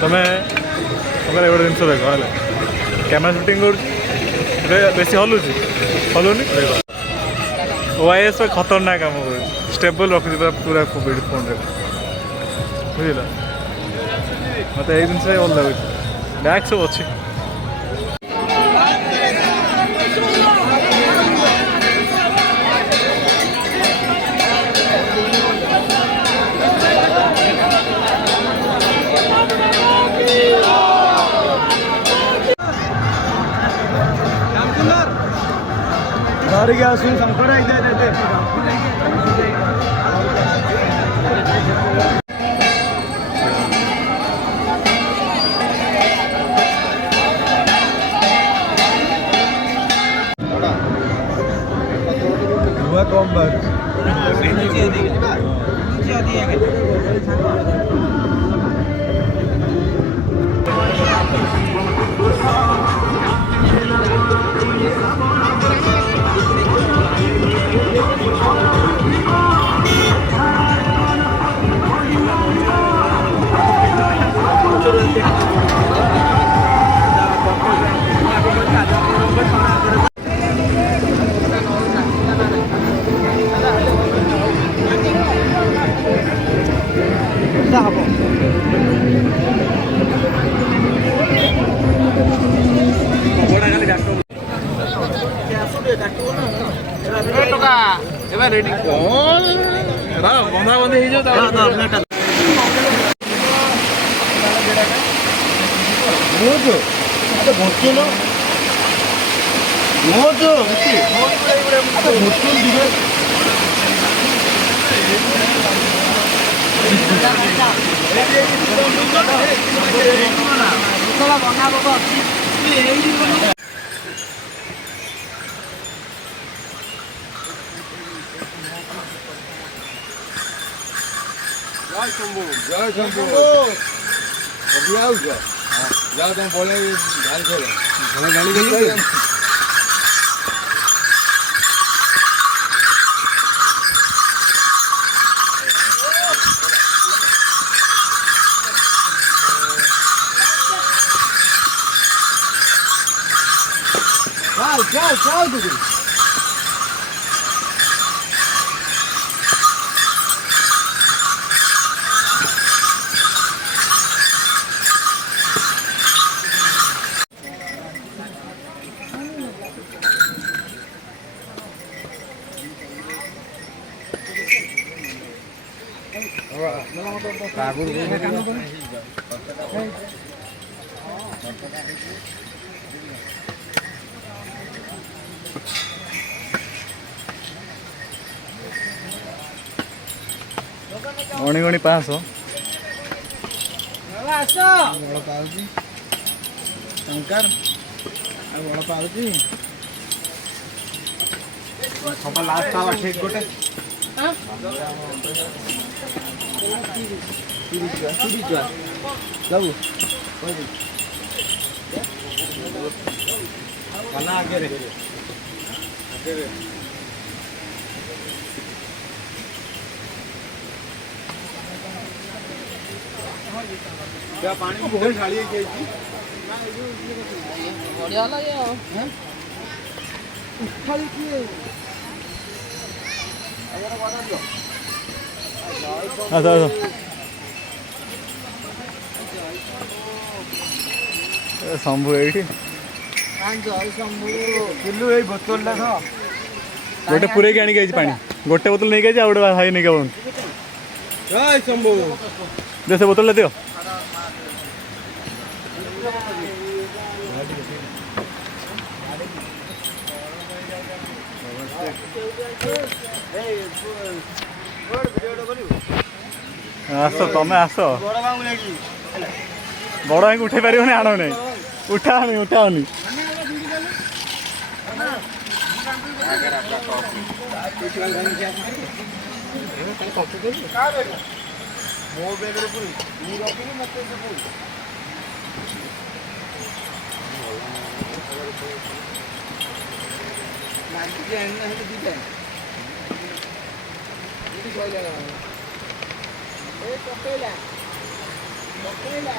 तुम्हें गोटे जिन देख कैमेरा शूटिंग कर बेसी हलुची हलुनी ओआईएस खतरनाक काम कर स्टेबल रखुची पूरा कोविड फोन बुझल मत ये जिन भल लगुच बैग सब अच्छी संकट कम रेडी बंधा बंधी जय शंभू जय शंभू अभी आओ जाओ तुम बोले गाड़ी खोलो गाड़ी गई जाओ जाओ दीदी गणी गणी 500 शंकर बड़ पाऊँ सब लास्ट ठीक गोटे आगे क्या पानी बहुत ढाली है बढ़िया लगे शंभु ये बोतल गोटे पूरे की आनिक पानी गोटे बोतल नहीं गई गोटे भाई नहीं गए शंभु जैसे बोतल दियो आस तुम आस बड़ भाई उठे पार आण नहीं उठाओनी उठाओनी ପକେଇଲା